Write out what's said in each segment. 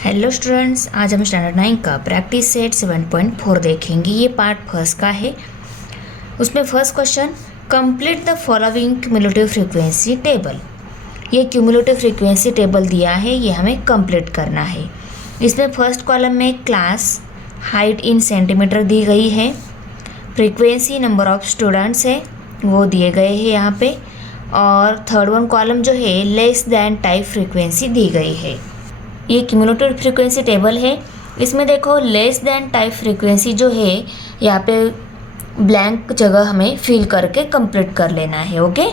Hello students, आज हम standard 9 का प्रैक्टिस सेट 7.4 देखेंगे। ये पार्ट फर्स्ट का है। उसमें first question, complete the following cumulative frequency table. ये क्यूमुलेटिव फ्रीक्वेंसी टेबल दिया है, ये हमें कंप्लीट करना है। इसमें फर्स्ट कॉलम में क्लास हाइट इन सेंटीमीटर दी गई है, फ्रीक्वेंसी नंबर ऑफ स्टूडेंट्स है वो दिए गए हैं यहाँ पे, और थर्ड वन कॉलम जो है लेस दैन टाइप फ्रीक्वेंसी दी गई है। ये क्यूमुलेटिव फ्रीक्वेंसी टेबल है। इसमें देखो लेस दैन टाइप फ्रीक्वेंसी जो है यहाँ पे ब्लैंक जगह हमें फिल करके कंप्लीट कर लेना है। ओके,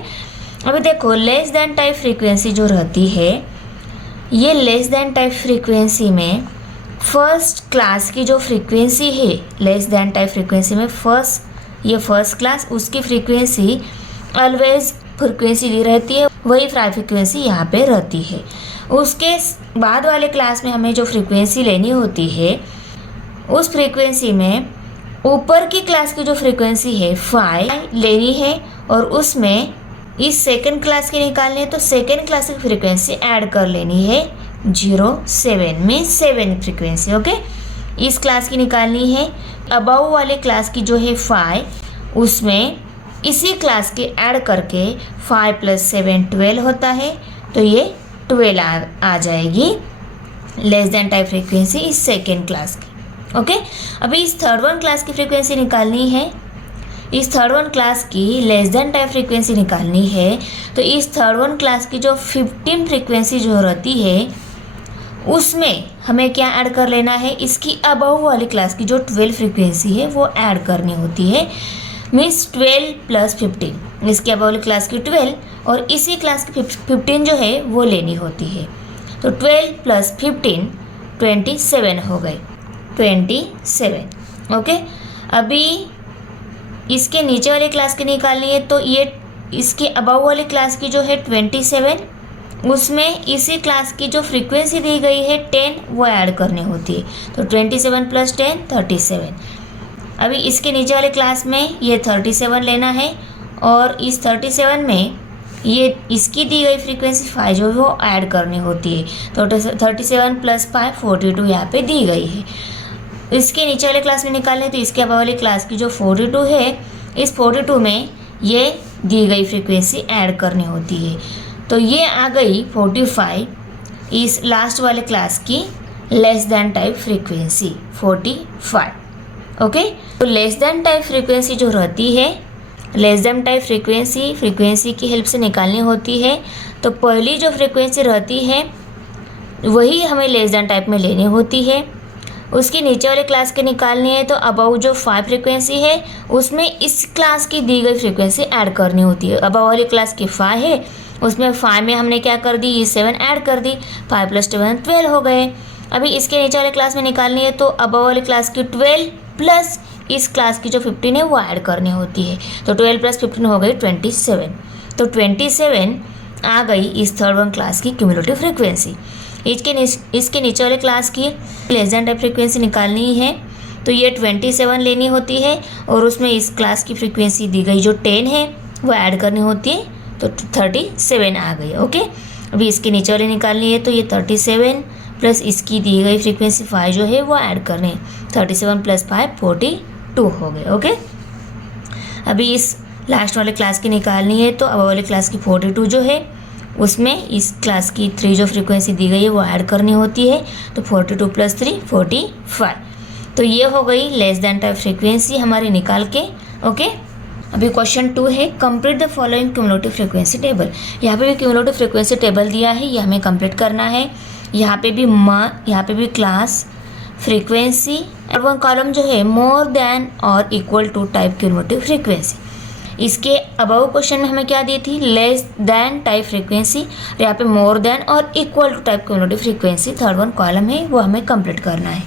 अभी देखो लेस दैन टाइप फ्रीक्वेंसी जो रहती है, ये लेस दैन टाइप फ्रीक्वेंसी में फर्स्ट क्लास की जो फ्रीक्वेंसी है, लेस दैन टाइप फ्रीक्वेंसी में फर्स्ट क्लास उसकी फ्रीक्वेंसी ऑलवेज फ्रीक्वेंसी दी रहती है, वही फ्रीक्वेंसी यहाँ पे रहती है। उसके बाद वाले क्लास में हमें जो फ्रीक्वेंसी लेनी होती है, उस फ्रीक्वेंसी में ऊपर की क्लास की जो फ्रीक्वेंसी है 5 लेनी है, और उसमें इस सेकंड क्लास की निकालनी है तो सेकंड क्लास की फ्रीक्वेंसी ऐड कर लेनी है 0.7 में 7 फ्रीक्वेंसी। ओके, इस क्लास की निकालनी है। अबव वाले क्लास की जो है 5, उसमें इसी क्लास के ऐड करके 5 + 7 12 होता है, तो ये 12 आ जाएगी लेस दैन टाइप फ्रीक्वेंसी इस सेकेंड क्लास की। ओके, अभी इस थर्ड वन क्लास की फ्रीक्वेंसी निकालनी है। इस थर्ड वन क्लास की लेस दैन टाइप फ्रीक्वेंसी निकालनी है, तो इस थर्ड वन क्लास की जो 15 फ्रीक्वेंसी जो रहती है, उसमें हमें क्या ऐड कर लेना है, इसकी अबव वाली क्लास की जो 12 फ्रीक्वेंसी है वो ऐड करनी होती है। मीन्स 12 + 15, इसके अबव वाली क्लास की 12 और इसी क्लास की 15 जो है वो लेनी होती है। तो 12 + 15 27 हो गए, 27। ओके, अभी इसके नीचे वाले क्लास की निकालनी है, तो ये इसके अबव वाले क्लास की जो है 27, उसमें इसी क्लास की जो फ्रीक्वेंसी दी गई है 10 वो ऐड करनी होती है। तो 27 + 10 37। अभी इसके नीचे वाले क्लास में ये 37 लेना है, और इस 37 में ये इसकी दी गई फ्रीक्वेंसी 5 जो है वो ऐड करनी होती है। तो 37 + 5 42 यहाँ पे दी गई है। इसके नीचे वाले क्लास में निकालने, तो इसके अबव वाली क्लास की जो 42 है, इस 42 में ये दी गई फ्रीक्वेंसी ऐड करनी होती है। तो ये आ गई 45 इस लास्ट वाले क्लास की less than type frequency 45। Okay, तो लेस दैन टाइप फ्रीक्वेंसी जो रहती है, लेस दैन टाइप फ्रीक्वेंसी की हेल्प से निकालनी होती है। तो पहली जो फ्रीक्वेंसी रहती है वही हमें लेस दैन टाइप में लेनी होती है। उसकी नीचे वाले क्लास के निकालनी है, तो अबव जो 5 फ्रीक्वेंसी है उसमें इस क्लास की दी गई फ्रीक्वेंसी ऐड करनी होती है। अबव वाली क्लास की 5 है, उसमें 5 में हमने क्या कर दी, ये 7 ऐड कर दी, 5 + 7 12 हो गए। अभी इसके नीचे वाले क्लास में निकालनी है, तो अबव वाली क्लास की 12 प्लस इस क्लास की जो 15 है वो ऐड करनी होती है। तो 12 + 15 हो गई 27। तो 27 आ गई इस थर्ड वन क्लास की क्यूमुलेटिव फ्रीक्वेंसी। इसके नीचे वाले क्लास की लेस दैन टाइप फ्रीक्वेंसी निकालनी है, तो ये 27 लेनी होती है, और उसमें इस क्लास की फ्रीक्वेंसी दी गई जो 10 है वो ऐड करनी होती है, तो 37 आ गई। ओके, अभी इसके नीचे वाले निकालनी है, तो ये 37 प्लस इसकी दी गई फ्रीक्वेंसी 5 जो है वो ऐड करनी है। 37 + 5 42 हो गए। ओके, अभी इस लास्ट वाले क्लास की निकालनी है, तो अब वाले क्लास की 42 जो है उसमें इस क्लास की 3 जो फ्रीक्वेंसी दी गई है वो ऐड करनी होती है। तो 42 + 3 45। तो ये हो गई लेस दैन टाइप फ्रीक्वेंसी हमारी निकाल के। ओके, अभी क्वेश्चन 2 है, complete the following cumulative frequency table. यहाँ पे भी क्यूमुलेटिव फ्रीक्वेंसी टेबल दिया है, ये हमें कंप्लीट करना है। यहाँ पे भी क्लास, फ्रीक्वेंसी, और वन कॉलम जो है मोर देन और equal to type cumulative frequency. इसके अबव क्वेश्चन में हमें क्या दी थी, लेस दैन टाइप फ्रीक्वेंसी, और यहाँ पे मोर देन और equal to type cumulative frequency third one column है वो हमें कंप्लीट करना है।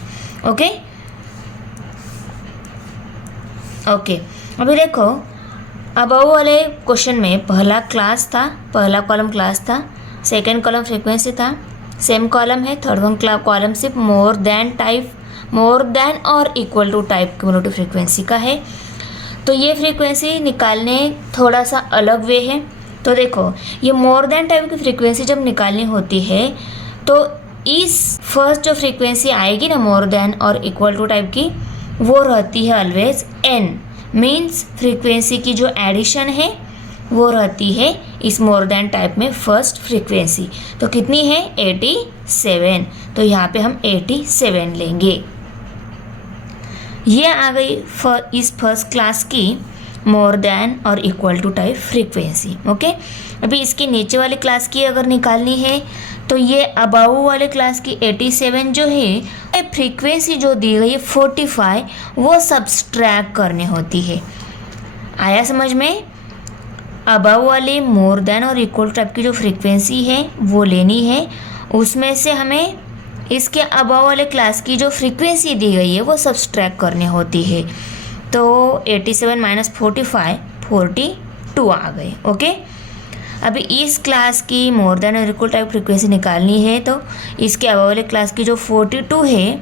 ओके, अभी देखो अबव वाले क्वेश्चन में पहला कॉलम क्लास था, सेकेंड कॉलम फ्रीक्वेंसी था, सेम कॉलम है, थर्ड वन कॉलम सिर्फ मोर देन और equal to type cumulative frequency का है। तो ये फ्रीक्वेंसी निकालने थोड़ा सा अलग वे है। तो देखो, ये मोर देन टाइप की फ्रीक्वेंसी जब निकालनी होती है, तो इस फर्स्ट जो फ्रीक्वेंसी आएगी ना मोर देन और इक्वल टू टाइप की, वो रहती है ऑलवेज n, मीन्स फ्रीक्वेंसी की जो एडिशन है वो रहती है इस मोर देन टाइप में फर्स्ट फ्रीक्वेंसी। तो कितनी है 87, तो यहाँ पे हम 87 लेंगे। ये आ गई इस फर्स्ट क्लास की मोर देन और equal to type frequency. Okay, अभी इसके नीचे वाले क्लास की अगर निकालनी है तो ये अबाउ वाले क्लास की 87 जो है फ्रीक्वेंसी जो दी गई है 45, वो सब्सट्रैक्ट करनी होती है। आया समझ में? अबाउ वाली मोर देन और इक्वल टाइप की जो फ्रीक्वेंसी है वो लेनी है, उसमें से हमें इसके अबाउ वाले क्लास की जो फ्रीक्वेंसी दी गई है वो सब्सट्रैक्ट करनी होती है। तो 87 माइनस 45 42 आ गए। ओके, अभी इस क्लास की मोर देन और इक्वल टाइप फ्रीक्वेंसी निकालनी है, तो इसके अबाउ वाले क्लास की जो 42 है,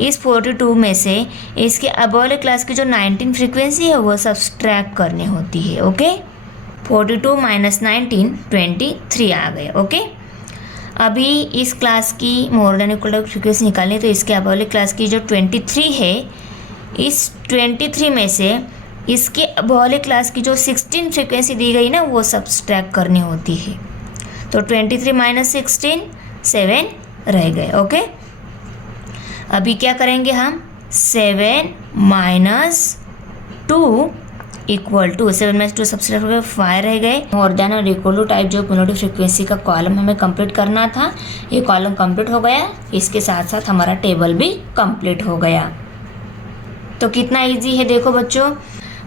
इस 42 में से इसके अबाउ वाले क्लास की जो 19 फ्रीक्वेंसी है वो सब्सट्रैक्ट करनी होती है। ओके, 42 माइनस 19 23 आ गए। ओके, अभी इस क्लास की more than equal type frequency निकालनी है, तो इसके अबाउ वाले क्लास की जो 23 है, इस 23 में से इसके अबाउ वाले क्लास की जो 16 फ्रीक्वेंसी दी गई ना वो सब्सट्रैक्ट करनी होती है। तो 23 माइनस 16 7 रह गए। ओके, अभी क्या करेंगे हम, 7 minus 2 equal to 7 minus 2 subtract करके 5 रह गए। मोर देन और इक्वल टू टाइप जो क्युमुलेटिव फ्रीक्वेंसी का कॉलम हमें कंप्लीट करना था, ये कॉलम कंप्लीट हो गया। इसके साथ साथ हमारा टेबल भी कंप्लीट हो गया। तो कितना इजी है देखो बच्चों,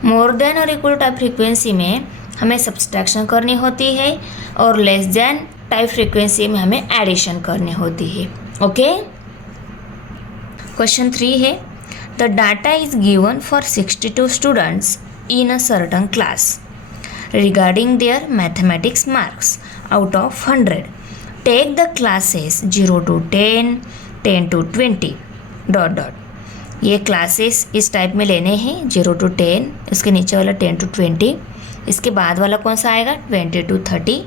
मोर देन और इक्वल टाइप फ्रीक्वेंसी में हमें सब्सट्रैक्शन करनी होती है और लेस देन टाइप फ्रीक्वेंसी में हमें एडिशन करनी होती है। ओके, क्वेश्चन 3 है, the data is given for 62 students in a certain class regarding their mathematics marks out of 100. Take the classes 0 to 10, 10 to 20 dot dot. ये क्लासेस इस type में लेने हैं 0 to 10, इसके नीचे वाला 10 to 20, इसके बाद वाला कौन सा आएगा 20 to 30,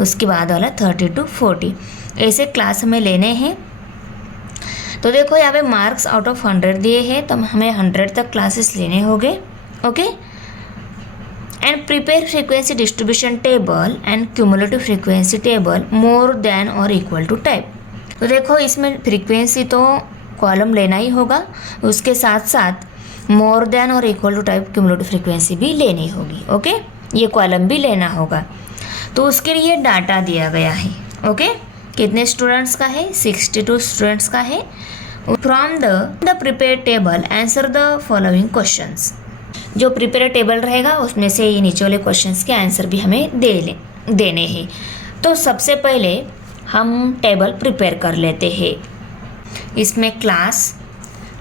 उसके बाद वाला 30 to 40, ऐसे क्लास हमें लेने हैं। तो देखो यहाँ पे मार्क्स आउट ऑफ 100 दिए हैं, तो हमें 100 तक क्लासेस लेने होंगे। Okay, and prepare frequency distribution table and cumulative frequency table more than और इक्वल टू टाइप। तो देखो इसमें फ्रीक्वेंसी तो कॉलम लेना ही होगा, उसके साथ साथ मोर देन और equal to type cumulative frequency भी लेनी होगी। ओके, ये कॉलम भी लेना होगा। तो उसके लिए डाटा दिया गया है। ओके, कितने स्टूडेंट्स का है 62 स्टूडेंट्स का है। From the prepare table answer the following questions. जो प्रिपेयर टेबल रहेगा उसमें से ये नीचे वाले क्वेश्चंस के आंसर भी हमें देने हैं। तो सबसे पहले हम टेबल प्रिपेयर कर लेते हैं। इसमें class,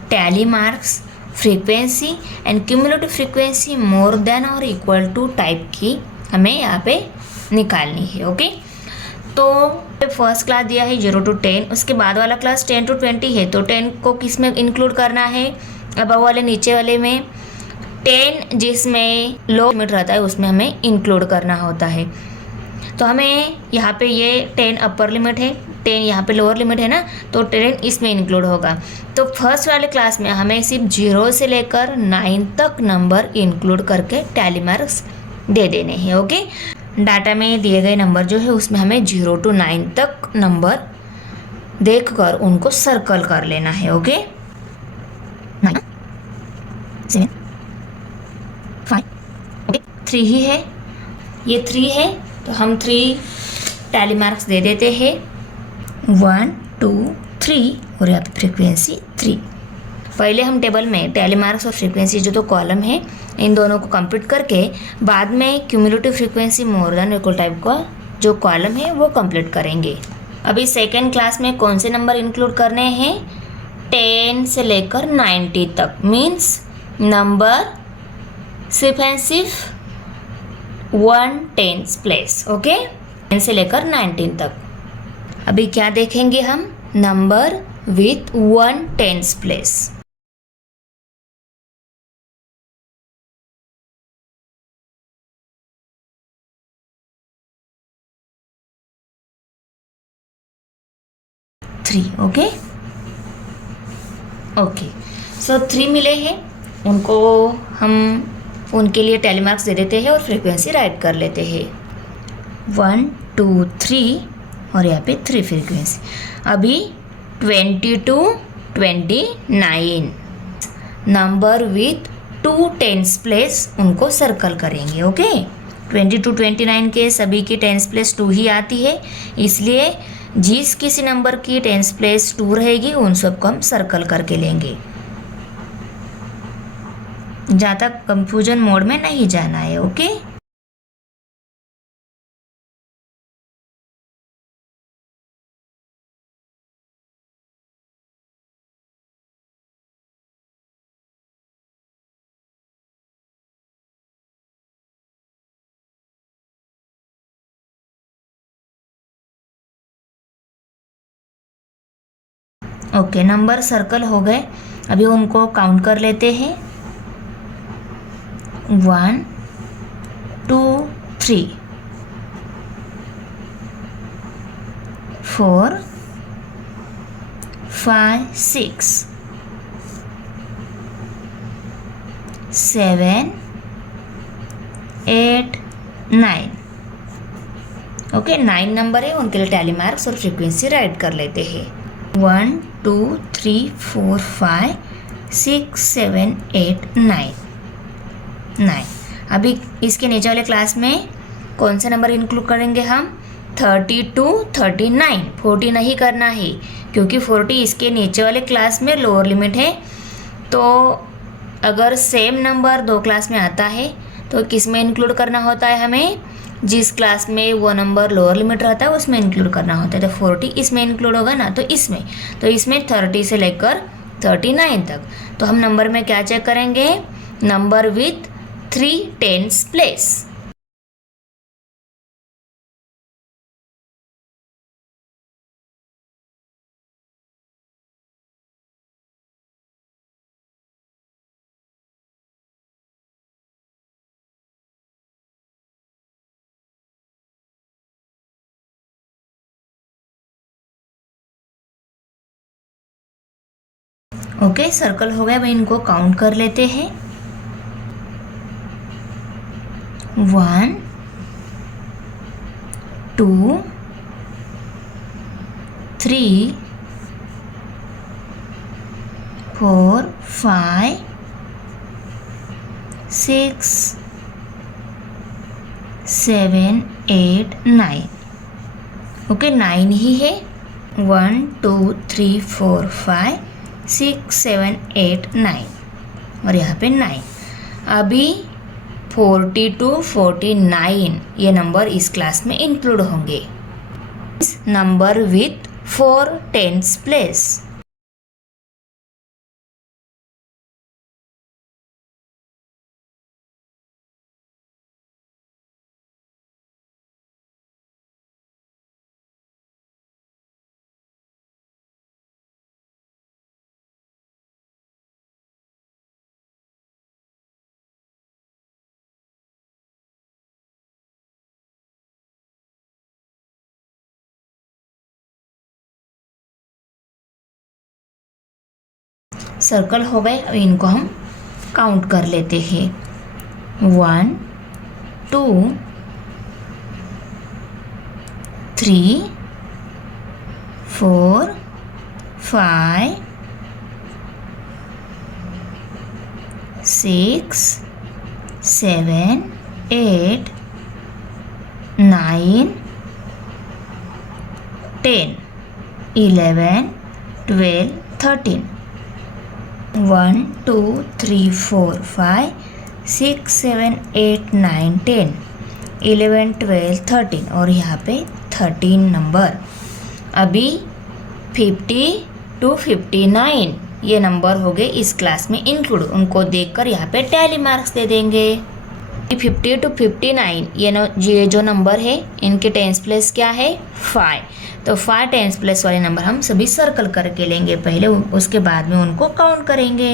tally marks, frequency and cumulative frequency more than और इक्वल टू टाइप की हमें यहाँ पे निकालनी है। ओके, तो फर्स्ट क्लास दिया है 0 to 10, उसके बाद वाला क्लास 10 to 20 है, तो 10 को किस में इंक्लूड करना है, अबव वाले नीचे वाले में। 10 जिसमें लो लिमिट रहता है उसमें हमें इंक्लूड करना होता है। तो हमें यहाँ पे ये 10 अपर लिमिट है, 10 यहाँ पे लोअर लिमिट है ना, तो 10 इसमें इंक्लूड होगा। तो फर्स्ट वाले क्लास में हमें सिर्फ 0 से लेकर 9 तक नंबर इंक्लूड करके टैली मार्क्स दे देने हैं। ओके, डाटा में दिए गए नंबर जो है उसमें हमें 0 to 9 तक नंबर देखकर उनको सर्कल कर लेना है। ओके, 9 7 5 ओके 3 ही है, ये 3 है, तो हम 3 टैली मार्क्स दे देते हैं 1 2 3 और यहाँ पे फ्रीक्वेंसी 3। पहले हम टेबल में टैली मार्क्स और फ्रीक्वेंसी जो तो कॉलम है इन दोनों को कंप्लीट करके बाद में cumulative frequency more than equal type का जो कॉलम है वो कंप्लीट करेंगे। अभी सेकेंड क्लास में कौन से नंबर इंक्लूड करने हैं, 10 से लेकर 90 तक, मीन्स नंबर सिर्फ एंड सिर्फ 1/10 प्लेस। ओके, 10 से लेकर 19 तक। अभी क्या देखेंगे हम, number with 1/10 place. 3. Okay okay, so 3 मिले हैं, उनको हम उनके लिए टैली मार्क्स दे देते हैं और फ्रीक्वेंसी राइट कर लेते हैं 1 2 3 और यहाँ पे 3 फ्रीक्वेंसी. अभी 22 29 नंबर विथ 2 टेंस प्लेस उनको सर्कल करेंगे. ओके 22 29 के सभी की टेंस प्लेस 2 ही आती है, इसलिए जिस किसी नंबर की टेंस प्लेस 2 रहेगी उन सबको हम सर्कल करके लेंगे. ज़्यादा कंफ्यूजन मोड में नहीं जाना है. ओके ओके, नंबर सर्कल हो गए. अभी उनको काउंट कर लेते हैं 1 2 3 4 5 6 7 8 9. ओके 9 नंबर है, उनके लिए टैली मार्क्स और फ्रीक्वेंसी राइट कर लेते हैं 1 2 3 4 5 6 7 8 9. अभी इसके नीचे वाले क्लास में कौन सा नंबर इंक्लूड करेंगे हम 32 39. 40 नहीं करना है क्योंकि 40 इसके नीचे वाले क्लास में लोअर लिमिट है. तो अगर सेम नंबर दो क्लास में आता है तो किस में इंक्लूड करना होता है, हमें जिस क्लास में वो नंबर लोअर लिमिट रहता है उसमें इंक्लूड करना होता है. तो 40 इसमें इंक्लूड होगा ना, तो इसमें 30 से लेकर 39 तक. तो हम नंबर में क्या चेक करेंगे, number with 3 tens place. Okay circle हो गया. भाई इनको काउंट कर लेते हैं 1 2 3 4 5 6 7 8 9. ओके 9 ही है. 1 2 3 4 5 6 7 8 9 और यहाँ पे 9. अभी 42 49 ये नंबर इस क्लास में इंक्लूड होंगे. Number with 4 tens place. Circle हो गए. अब इनको हम काउंट कर लेते हैं 1 2 3 4 5 6 7 8 9 10 11 12 13. 1 2 3 4 5 6 7 8 9 10 11 12 13 और यहाँ पे 13 नंबर. अभी 50 to 59 ये नंबर हो गए इस क्लास में इंक्लूड. उनको देखकर यहाँ पे टैली मार्क्स दे देंगे. 50 to 59 ये जो नंबर है इनके टेंस प्लेस क्या है 5. तो 5 टेंस प्लेस वाले नंबर हम सभी सर्कल करके लेंगे पहले, उसके बाद में उनको काउंट करेंगे.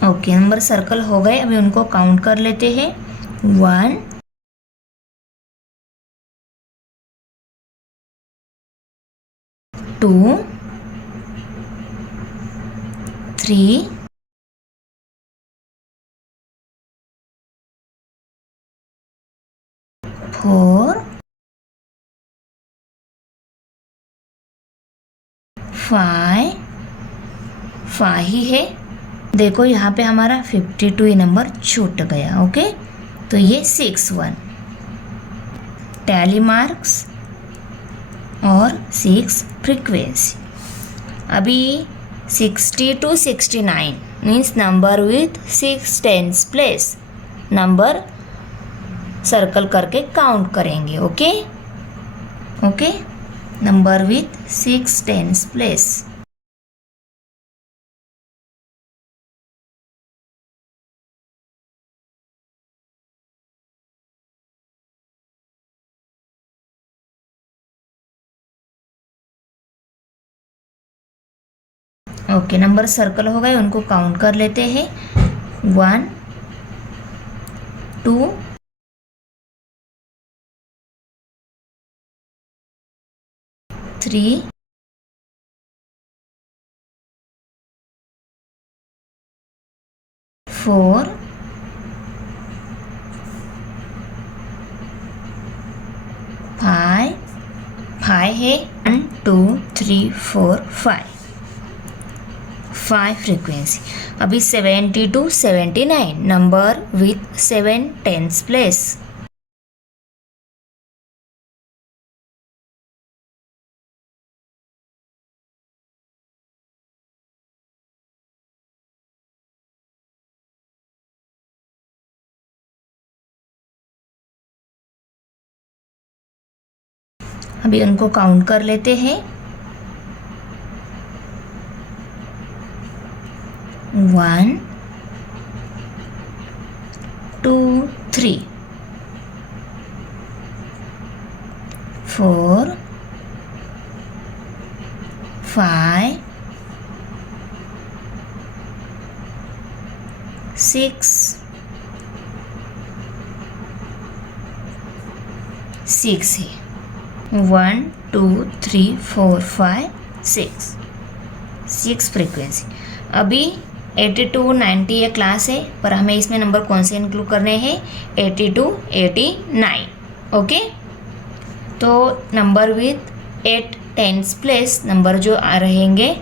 ओके, नंबर सर्कल हो गए। अभी उनको काउंट कर लेते हैं। 1 2 3 4 5 5 ही है। देखो यहाँ पे हमारा 52 ही नंबर छूट गया। ओके, तो ये 61 टैली मार्क्स और 6 फ्रीक्वेंसी। अभी 60 to 69 means number with 6 tens place. Number circle करके काउंट करेंगे। Okay okay, number with 6 tens place. Okay, number circle हो गए, उनको काउंट कर लेते हैं। 1 2 3 4 5 5 है। 1 2 3 4 5 फ्रीक्वेंसी। अभी 70 to 79 number with 7 tens place. अभी उनको काउंट कर लेते हैं। 1 2 3 4 5 6 6 है। 1 2 3 4 5 6 फ्रीक्वेंसी। अभी 82 90 ये क्लास है, पर हमें इसमें नंबर कौन से इंक्लूड करने हैं? 82 89। ओके, तो number with 8 tens place number जो आ रहेंगे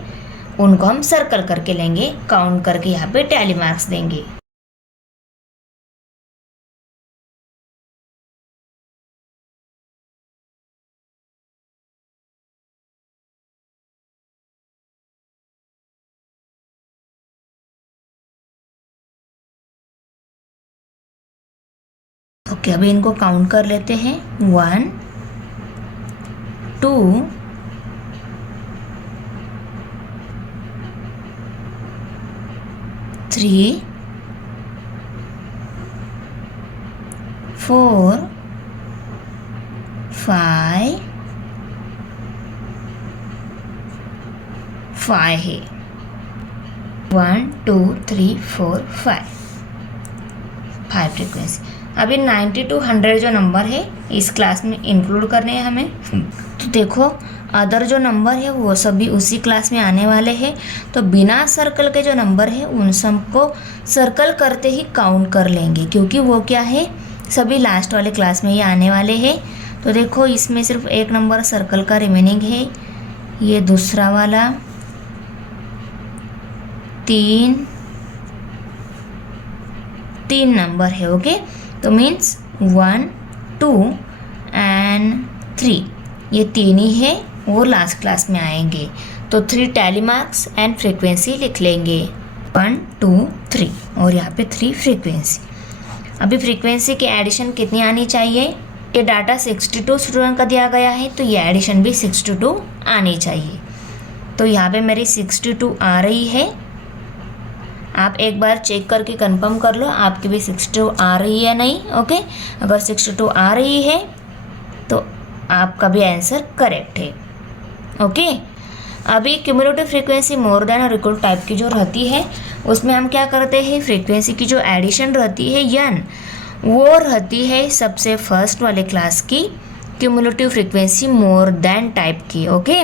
उनको हम सर्कल करके लेंगे, काउंट करके यहाँ पे टैली मार्क्स देंगे। ओके, अभी इनको काउंट कर लेते हैं। 1 2 3 4 5 5 है। 1 2 3 4 5 फ्रीक्वेंसी। अभी 90 to 100 जो नंबर है इस क्लास में इंक्लूड करने हैं हमें। तो देखो अदर जो नंबर है वो सभी उसी क्लास में आने वाले हैं, तो बिना सर्कल के जो नंबर है उन सबको सर्कल करते ही काउंट कर लेंगे, क्योंकि वो क्या है सभी लास्ट वाले क्लास में ही आने वाले हैं। तो देखो इसमें सिर्फ एक नंबर सर्कल का रिमेनिंग है, ये दूसरा वाला 3 नंबर है। ओके, तो मीन्स 1 2 एंड 3 ये 3 ही है, वो लास्ट क्लास में आएंगे। तो 3 टैली मार्क्स एंड फ्रीक्वेंसी लिख लेंगे 1 2 3 और यहाँ पे 3 फ्रीक्वेंसी। अभी फ्रीक्वेंसी की एडिशन कितनी आनी चाहिए? ये डाटा 62 स्टूडेंट का दिया गया है, तो ये एडिशन भी 62 आनी चाहिए। तो यहाँ पे मेरी 62 आ रही है। आप एक बार चेक करके कंफर्म कर लो आपकी भी 62 आ रही है या नहीं। ओके, अगर 62 आ रही है तो आपका भी आंसर करेक्ट है। ओके, अभी क्यूमुलेटिव फ्रीक्वेंसी मोर देन और इक्वल टाइप की जो रहती है उसमें हम क्या करते हैं, फ्रीक्वेंसी की जो एडिशन रहती है n, वो रहती है सबसे फर्स्ट वाले क्लास की क्यूमुलेटिव फ्रीक्वेंसी मोर देन टाइप की। ओके,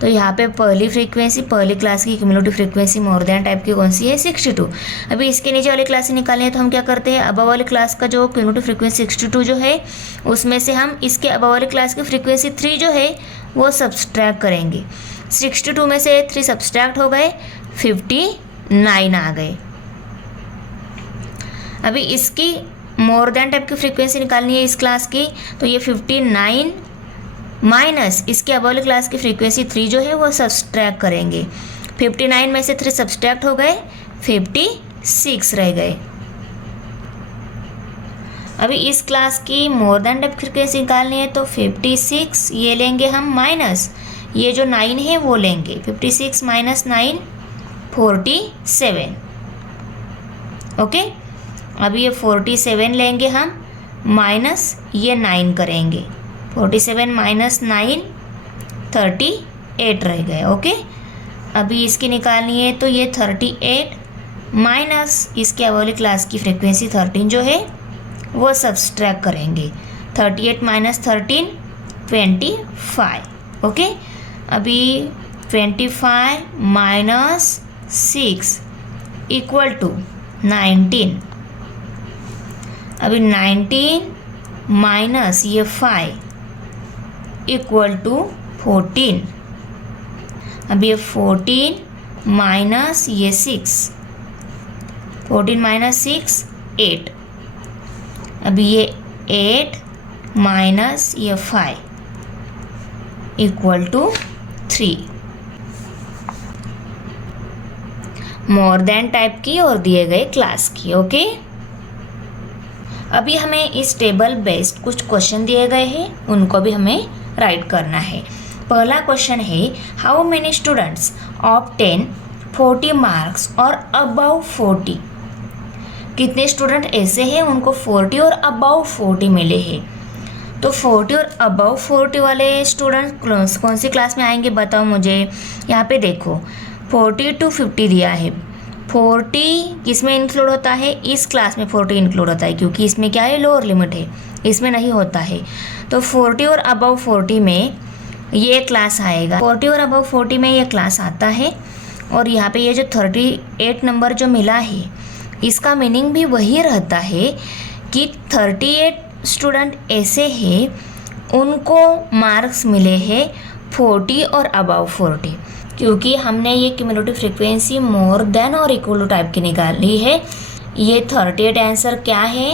तो यहाँ पे पहली फ्रीक्वेंसी, पहली क्लास की क्यूमुलेटिव फ्रीक्वेंसी मोर देन टाइप की कौन सी है, 62। अभी इसके नीचे वाली क्लास से निकालनी है तो हम क्या करते हैं, अबव वाली क्लास का जो क्यूमुलेटिव फ्रीक्वेंसी 62 जो है, उसमें से हम इसके अबव वाली क्लास की फ्रीक्वेंसी 3 जो है वो सब्सट्रैक्ट करेंगे। 62 में से 3 सब्सट्रैक्ट हो गए, 59 आ गए। अभी इसकी मोर देन टाइप की फ्रीक्वेंसी निकालनी है इस क्लास की, तो ये 59 माइनस इसके अबव वाली क्लास की फ्रीक्वेंसी 3 जो है वो सब्सट्रैक्ट करेंगे। 59 में से 3 सब्सट्रैक्ट हो गए, 56 रह गए। अभी इस क्लास की मोर देन टाइप फ्रीक्वेंसी निकालनी है तो 56 ये लेंगे हम, माइनस ये जो 9 है वो लेंगे। 56 माइनस 9 47। ओके, अभी ये 47 लेंगे हम, माइनस ये 9 करेंगे। 47 माइनस 9 38 रह गए। ओके, अभी इसकी निकालनी है तो ये 38 माइनस इसके अबव वाली क्लास की फ्रीक्वेंसी 13 जो है वो सब्सट्रैक्ट करेंगे। 38 माइनस 13 25। ओके, अभी 25 माइनस 6 इक्वल टू 19। अभी 19 माइनस ये 5 इक्वल टू 14। अभी ये 14 माइनस ये 6, 14 माइनस 6 8। अभी ये 8 माइनस ये 5 equal to 3। More than type की और दिए गए क्लास की। ओके, अभी हमें इस टेबल बेस्ड कुछ क्वेश्चन दिए गए हैं, उनको भी हमें राइट करना है। पहला क्वेश्चन है, how many students obtain 40 marks और अबव 40। कितने स्टूडेंट ऐसे हैं उनको 40 और अबव 40 मिले हैं। तो 40 और अबव 40 वाले स्टूडेंट कौन सी क्लास में आएंगे बताओ मुझे। यहाँ पे देखो 40 to 50 दिया है। 40 किस में इंक्लूड होता है, इस क्लास में 40 इंक्लूड होता है, क्योंकि इसमें क्या है, लोअर लिमिट है, इसमें नहीं होता है। तो 40 और अबव 40 में ये क्लास आएगा। 40 और अबव 40 में ये क्लास आता है। और यहाँ पे ये जो 38 नंबर जो मिला है, इसका मीनिंग भी वही रहता है कि 38 स्टूडेंट ऐसे हैं उनको मार्क्स मिले हैं 40 और अबव 40, क्योंकि हमने ये क्यूमुलेटिव फ्रीक्वेंसी मोर देन और इक्वल टू टाइप की निकाली है। ये 38 आंसर क्या है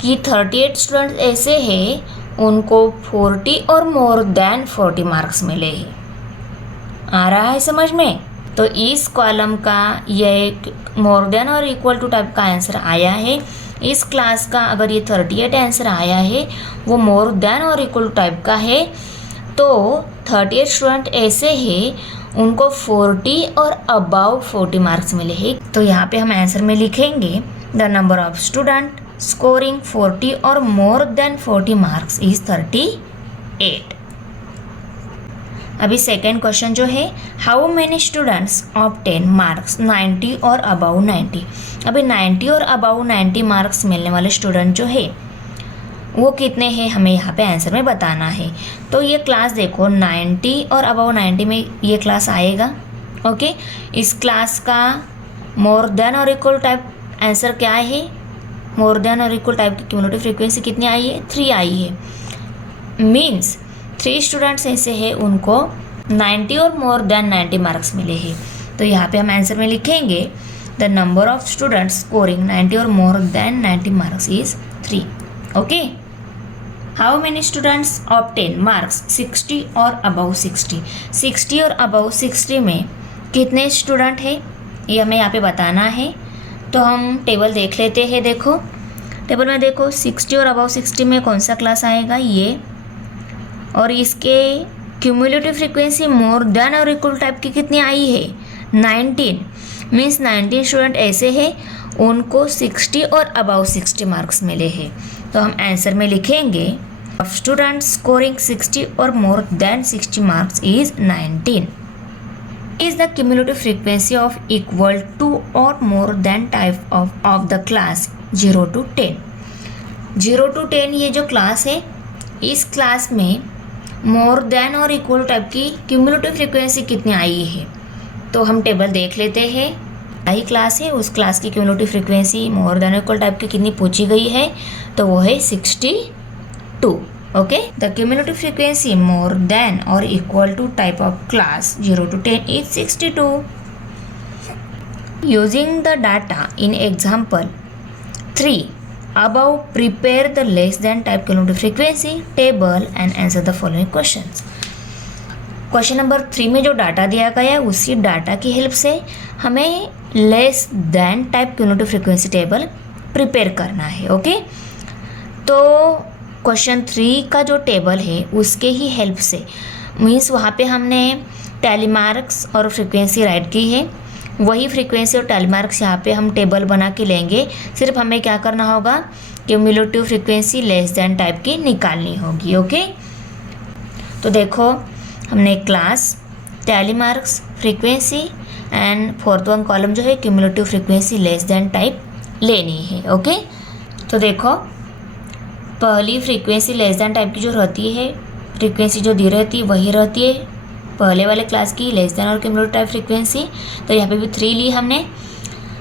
कि 38 स्टूडेंट्स ऐसे हैं उनको 40 और मोर देन 40 मार्क्स मिले हैं। आ रहा है समझ में? तो इस कॉलम का ये मोर देन और इक्वल टू टाइप का आंसर आया है। इस क्लास का अगर ये 38 आंसर आया है वो मोर देन और इक्वल टू टाइप का है, तो 38 स्टूडेंट ऐसे हैं उनको 40 और अबाव 40 मार्क्स मिले हैं। तो यहाँ पे हम आंसर में लिखेंगे the number of student scoring 40 और मोर देन 40 मार्क्स इज 38। अभी सेकेंड क्वेश्चन जो है, how many students obtain marks 90 और अबाउ 90। अभी 90 और अबाउ 90 मार्क्स मिलने वाले स्टूडेंट जो है वो कितने हैं, हमें यहाँ पे आंसर में बताना है। तो ये क्लास देखो 90 और अबाउ 90 में ये क्लास आएगा। ओके, इस क्लास का मोर देन और इक्वल टाइप आंसर क्या है, मोर देन और इक्वल टाइप की क्यूमुलेटिव फ्रीक्वेंसी कितनी आई है, 3 आई है। मीन्स 3 स्टूडेंट्स ऐसे हैं उनको 90 और मोर देन 90 मार्क्स मिले हैं। तो यहाँ पे हम आंसर में लिखेंगे the number of students scoring 90 और more than 90 marks is 3। Okay, how many students obtain marks 60 और अबव 60। 60 और अबव 60 में कितने स्टूडेंट हैं ये हमें यहाँ पे बताना है। तो हम टेबल देख लेते हैं। देखो टेबल में देखो 60 और अबव 60 में कौन सा क्लास आएगा, ये, और इसके क्यूमुलेटिव फ्रीक्वेंसी मोर देन और इक्वल टाइप की कितनी आई है, 19। मीन्स 19 स्टूडेंट ऐसे हैं उनको 60 और अबाउ 60 मार्क्स मिले हैं। तो हम आंसर में लिखेंगे स्टूडेंट स्कोरिंग 60 और more than 60 marks is 19। is the cumulative frequency of equal to or more than type of the class 0 to 10. 0 to 10 ये जो क्लास है, इस क्लास में मोर देन और इक्वल टाइप की क्यूमुलेटिव फ्रीक्वेंसी कितनी आई है। तो हम टेबल देख लेते हैं। आई क्लास है, उस क्लास की cumulative frequency more than equal type की कितनी पूछी गई है, तो वो है 62. Okay, the cumulative frequency more than or equal to type of class 0 to 10 is 62. Using the data in example 3 above, prepare the less than type cumulative frequency table and answer the following questions. Question number 3 में जो data दिया गया है, उसी data की help से हमें less than type cumulative frequency table prepare करना है। ओके, तो क्वेश्चन 3 का जो टेबल है उसके ही हेल्प से, मीन्स वहाँ पे हमने टैली मार्क्स और फ्रीक्वेंसी राइट की है, वही फ्रीक्वेंसी और टैली मार्क्स यहाँ पे हम टेबल बना के लेंगे। सिर्फ हमें क्या करना होगा, cumulative frequency less than type की निकालनी होगी। ओके, तो देखो हमने class, tally marks, frequency and 4th column जो है cumulative frequency less than type लेनी है। ओके, तो देखो पहली फ्रीक्वेंसी लेस देन टाइप की जो रहती है, फ्रीक्वेंसी जो दी रहती है वही रहती है पहले वाले क्लास की लेस देन और क्यूमुलेटिव टाइप फ्रीक्वेंसी। तो यहाँ पे भी 3 ली हमने,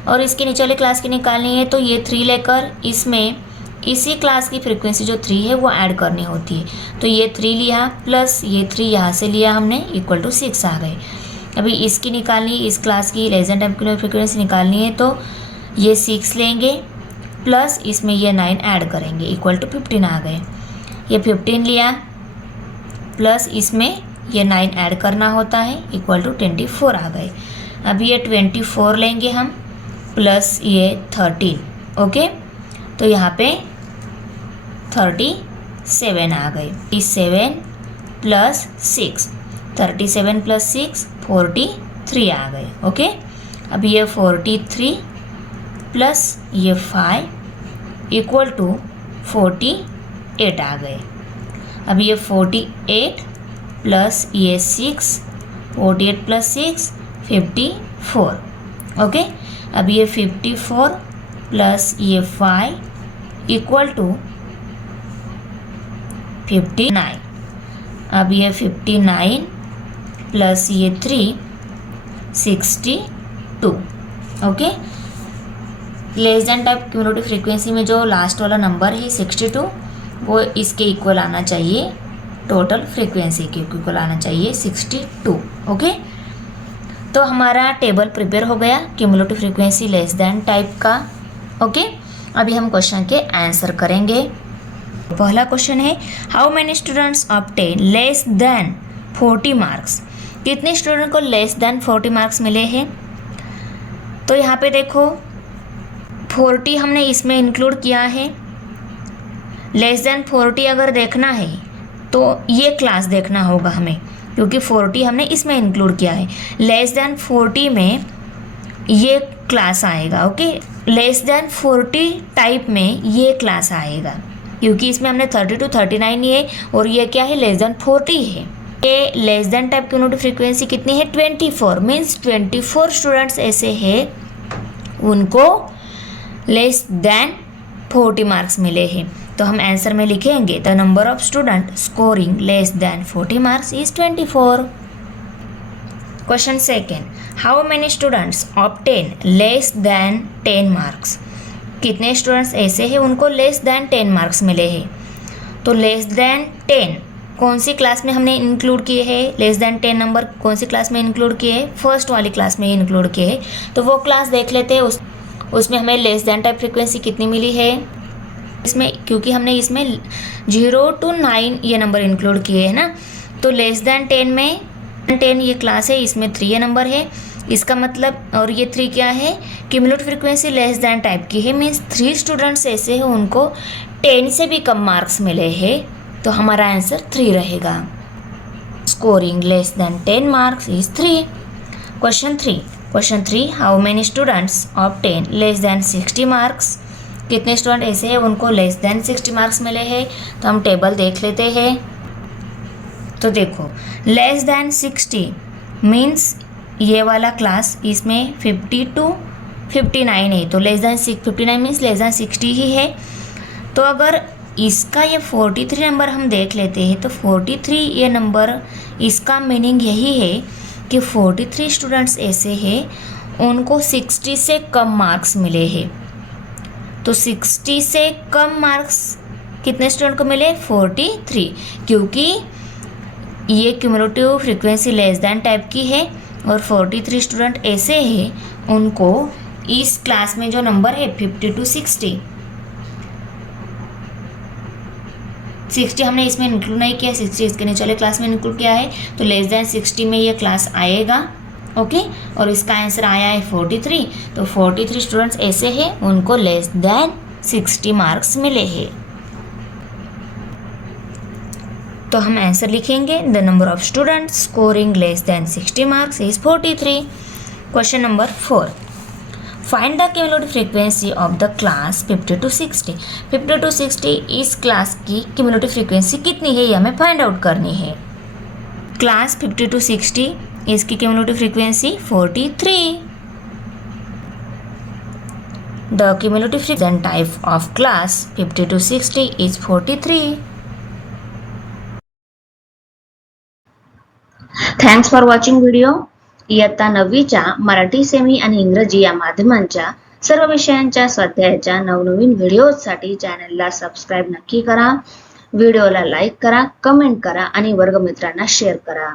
और इसके नीचे वाले क्लास की निकालनी है, तो ये 3 लेकर इसमें इसी क्लास की फ्रीक्वेंसी जो 3 है वो ऐड करनी होती है। तो ये 3 लिया प्लस ये 3 यहाँ से लिया हमने, इक्वल टू 6 आ गए। अभी इसकी निकालनी, इस क्लास की लेस देन टाइप की फ्रीक्वेंसी निकालनी है, तो ये 6 लेंगे प्लस इसमें ये 9 ऐड करेंगे, इक्वल टू 15 आ गए। ये 15 लिया प्लस इसमें ये 9 ऐड करना होता है, इक्वल टू 24 आ गए। अभी ये 24 लेंगे हम प्लस ये 13। ओके, तो यहाँ पे 37 आ गए। 37 प्लस 6, 37 प्लस 6 43 आ गए। ओके, अभी ये 43 प्लस ये 5 इक्वल टू 48 आ गए। अब ये 48 प्लस ये 6, 48 प्लस 6 54। ओके, अब ये 54 प्लस ये 5 इक्वल टू 59। अब ये 59 प्लस ये 3 62। Okay, less than type cumulative frequency में जो लास्ट वाला नंबर है 62, वो इसके इक्वल आना चाहिए, टोटल फ्रीक्वेंसी के इक्वल आना चाहिए 62। ओके, तो हमारा टेबल प्रिपेयर हो गया cumulative frequency less than type का। ओके, अभी हम क्वेश्चन के आंसर करेंगे। पहला क्वेश्चन है, how many students obtain less than 40 marks. कितने स्टूडेंट को लेस देन 40 मार्क्स मिले हैं। तो यहाँ पे देखो 40 हमने इसमें इंक्लूड किया है। लेस देन 40 अगर देखना है तो ये क्लास देखना होगा हमें, क्योंकि 40 हमने इसमें इंक्लूड किया है। लेस देन 40 में ये क्लास आएगा। ओके, लेस देन 40 टाइप में ये क्लास आएगा, क्योंकि इसमें हमने 30 to 39 लिए, और ये क्या है, लेस देन 40 है। ये less than type cumulative frequency कितनी है, 24, मीन्स 24 स्टूडेंट्स ऐसे हैं उनको लेस देन 40 मार्क्स मिले हैं। तो हम आंसर में लिखेंगे the number of student scoring less than 40 marks is 24। Question second, how many students obtain less than 10 marks. कितने स्टूडेंट्स ऐसे हैं उनको लेस देन 10 मार्क्स मिले हैं। तो लेस देन 10 कौन सी क्लास में हमने इंक्लूड किए हैं, लेस देन 10 नंबर कौन सी क्लास में इंक्लूड किए हैं, फर्स्ट वाली क्लास में इंक्लूड किए हैं। तो वो क्लास देख लेते हैं, उसमें हमें लेस देन टाइप फ्रीक्वेंसी कितनी मिली है इसमें, क्योंकि हमने इसमें 0 to 9 ये नंबर इंक्लूड किए हैं ना। तो लेस देन 10 में 10 ये क्लास है, इसमें 3 ये नंबर है, इसका मतलब, और ये 3 क्या है, cumulative frequency less than type की है, मीन्स 3 स्टूडेंट्स ऐसे हैं उनको 10 से भी कम मार्क्स मिले हैं। तो हमारा आंसर 3 रहेगा। Scoring less than 10 marks is 3। Question 3, how many students obtain less than 60 marks. कितने स्टूडेंट ऐसे हैं उनको लेस देन 60 मार्क्स मिले हैं। तो हम टेबल देख लेते हैं। तो देखो लेस देन 60 मीन्स ये वाला क्लास इसमें 50 to 59 है, तो less than 59 means less than 60 ही है। तो अगर इसका ये 43 नंबर हम देख लेते हैं, तो 43 ये नंबर, इसका मीनिंग यही है कि 43 स्टूडेंट्स ऐसे हैं उनको 60 से कम मार्क्स मिले हैं। तो 60 से कम मार्क्स कितने स्टूडेंट को मिले? 43, क्योंकि ये cumulative frequency less than type की है और 43 स्टूडेंट ऐसे हैं उनको इस क्लास में जो नंबर है 50 to 60 हमने इसमें इंक्लूड नहीं किया, 60 इसके नीचे वाले क्लास में इंक्लूड किया है, तो लेस दैन 60 में ये क्लास आएगा। ओके, और इसका आंसर आया है 43। तो 43 स्टूडेंट्स ऐसे हैं उनको लेस दैन 60 मार्क्स मिले हैं। तो हम आंसर लिखेंगे, the number of students scoring less than 60 marks is 43। Question number 4, find the cumulative frequency of the class 50 to 60। 50 to 60 इस क्लास की क्यूमुलेटिव फ्रीक्वेंसी कितनी है ये हमें फाइंड आउट करनी है। क्लास 50 to 60 इसकी cumulative frequency 43। The cumulative frequency type of class 50 to 60 is 43। Thanks for watching video. इयत्ता 9वीच्या मराठी सेमी आणि इंग्रजी या माध्यमांच्या सर्व विषयांच्या स्वाध्यायाच्या नवनवीन व्हिडिओसाठी चॅनलला सबस्क्राईब नक्की करा, व्हिडिओला लाईक करा, कमेंट करा आणि वर्गमित्रांना शेअर करा।